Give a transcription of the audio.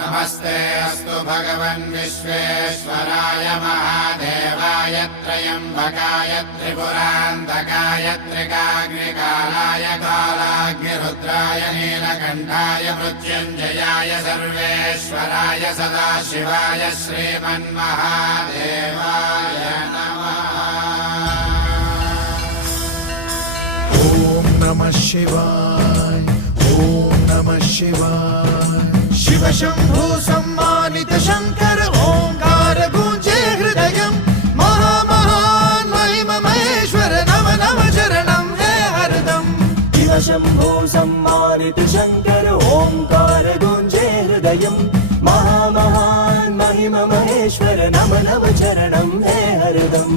नमस्ते अस्तु भगवन् विश्वेश्वराय महादेवाय त्र्यम्बकाय त्रिपुरान्तकाय त्रिकाग्निकालाय कालाग्निरुद्राय नीलकण्ठाय मृत्युञ्जयाय सर्वेश्वराय सदाशिवाय श्रीमन्महादेवाय नमः। ॐ नमः शिवाय ॐ नमः शिवाय। शिव शंभु सम्मानित शंकर ओंकार गूंजे हृदयम् महामहान महिम महेश्वर नम नम चरणं है हरदम। शिव शंभु सम्मानित शंकर ओंकार गूंजे हृदयम् महामहान महिम महेश्वर नम नम चरणं है हरदम।